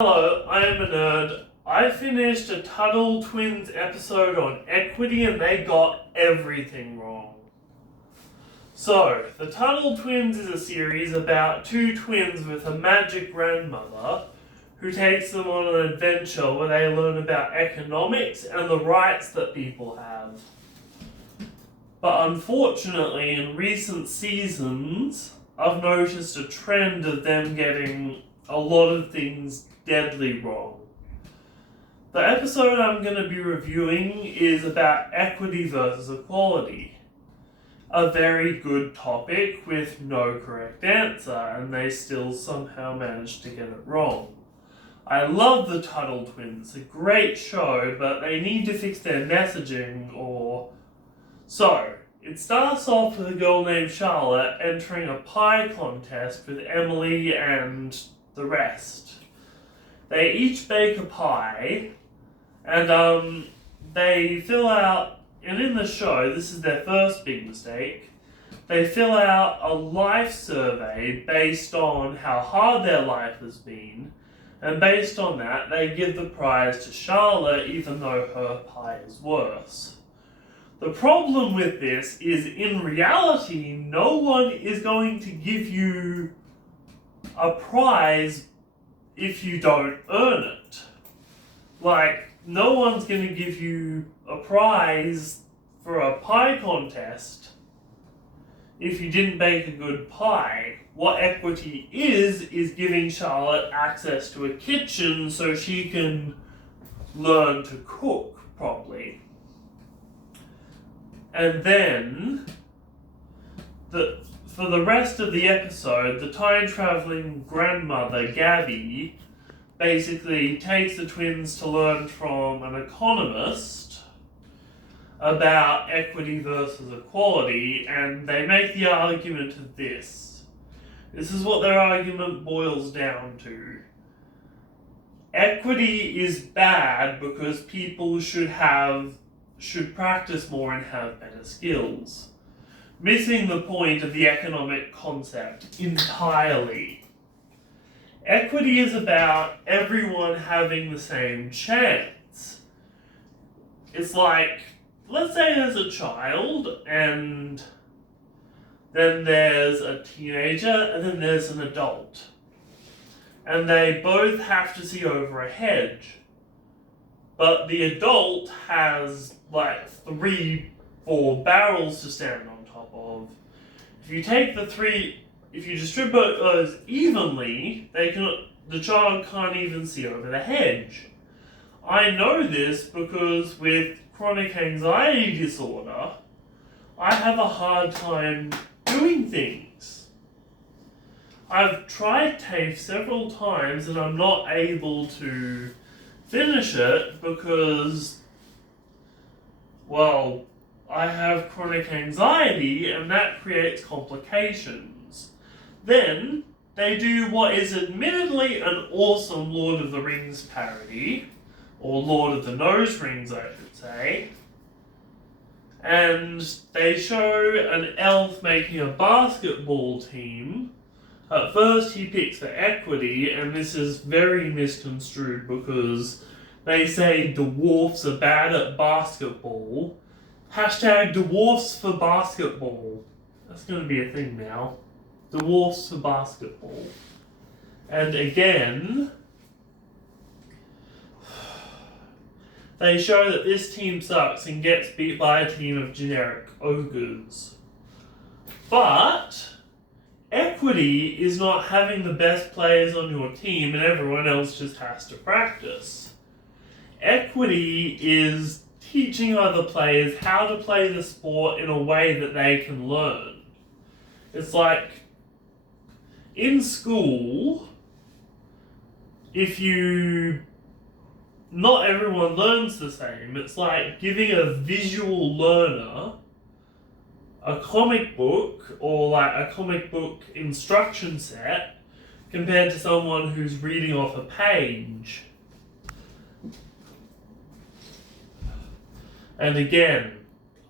Hello, I am a nerd. I finished a Tuttle Twins episode on equity and they got everything wrong. So, the Tuttle Twins is a series about two twins with a magic grandmother who takes them on an adventure where they learn about economics and the rights that people have. But unfortunately, in recent seasons, I've noticed a trend of them getting a lot of things deadly wrong. The episode I'm going to be reviewing is about equity versus equality. A very good topic with no correct answer, and they still somehow managed to get it wrong. I love the Tuttle Twins, a great show, but they need to fix their messaging So, it starts off with a girl named Charlotte entering a pie contest with Emily and the rest. They each bake a pie, and they fill out, and in the show, this is their first big mistake, they fill out a life survey based on how hard their life has been, and based on that, they give the prize to Charlotte even though her pie is worse. The problem with this is, in reality, no one is going to give you a prize if you don't earn it. Like, no one's going to give you a prize for a pie contest if you didn't bake a good pie. What equity is giving Charlotte access to a kitchen so she can learn to cook properly. And then, for the rest of the episode, the time-traveling grandmother, Gabby, basically takes the twins to learn from an economist about equity versus equality, and they make the argument of this. This is what their argument boils down to. Equity is bad because people should practice more and have better skills, missing the point of the economic concept entirely. Equity is about everyone having the same chance. It's like, let's say there's a child, and then there's a teenager, and then there's an adult. And they both have to see over a hedge. But the adult has like 3-4 barrels to stand on top of. If you distribute those evenly, the child can't even see over the hedge. I know this because with chronic anxiety disorder, I have a hard time doing things. I've tried TAFE several times and I'm not able to finish it because, well, I have chronic anxiety and that creates complications. Then they do what is admittedly an awesome Lord of the Rings parody, or Lord of the Nose Rings I should say, and they show an elf making a basketball team. At first he picks for equity, and this is very misconstrued because they say dwarfs are bad at basketball. Hashtag dwarfs for basketball. That's going to be a thing now. Dwarfs for basketball. And again, they show that this team sucks and gets beat by a team of generic ogres. But equity is not having the best players on your team and everyone else just has to practice. Equity is teaching other players how to play the sport in a way that they can learn. It's like, in school, not everyone learns the same. It's like giving a visual learner a comic book or like a comic book instruction set compared to someone who's reading off a page. And again,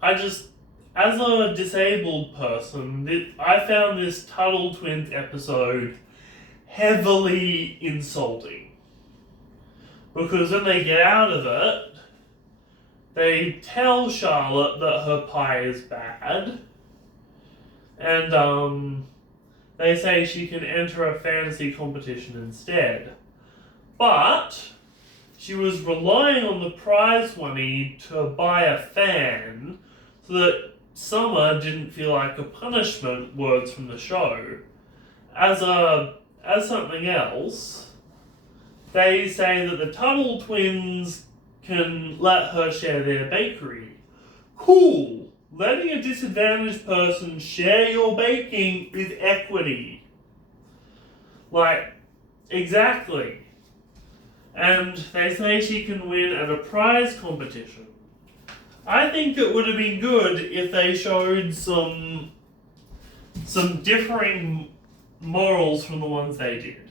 as a disabled person, I found this Tuttle Twins episode heavily insulting. Because when they get out of it, they tell Charlotte that her pie is bad, and they say she can enter a fantasy competition instead. But she was relying on the prize money to buy a fan so that Summer didn't feel like a punishment, words from the show. As something else, they say that the Tuttle Twins can let her share their bakery. Cool! Letting a disadvantaged person share your baking is equity. Like, exactly. And they say she can win at a prize competition. I think it would have been good if they showed some differing morals from the ones they did.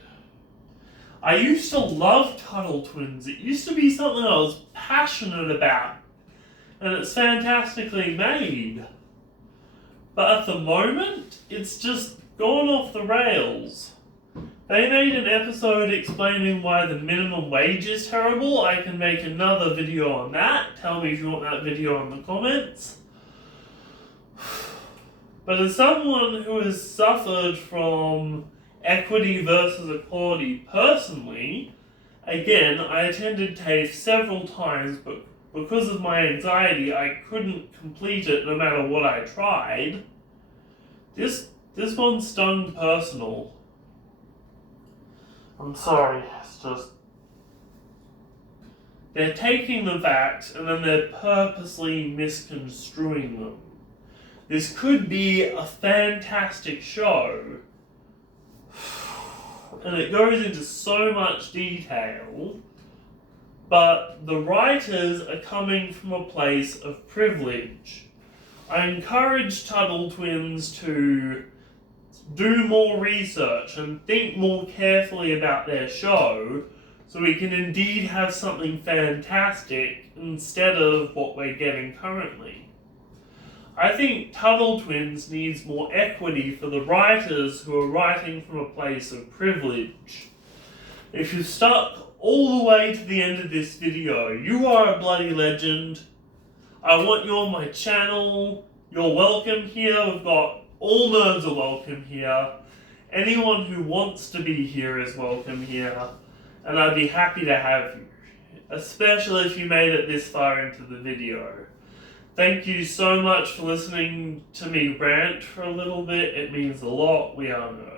I used to love Tuttle Twins. It used to be something I was passionate about, and it's fantastically made. But at the moment, it's just gone off the rails. They made an episode explaining why the minimum wage is terrible. I can make another video on that. Tell me if you want that video in the comments. But as someone who has suffered from equity versus equality personally, again, I attended TAFE several times, but because of my anxiety, I couldn't complete it no matter what I tried. This one stung personal. I'm sorry, it's just... They're taking the facts and then they're purposely misconstruing them. This could be a fantastic show, and it goes into so much detail, but the writers are coming from a place of privilege. I encourage Tuttle Twins to do more research and think more carefully about their show so we can indeed have something fantastic instead of what we're getting currently. I think Tuttle Twins needs more equity for the writers who are writing from a place of privilege. If you've stuck all the way to the end of this video, you are a bloody legend. I want you on my channel. You're welcome here. We've got all nerds are welcome here. Anyone who wants to be here is welcome here. And I'd be happy to have you, especially if you made it this far into the video. Thank you so much for listening to me rant for a little bit. It means a lot. We are nerds.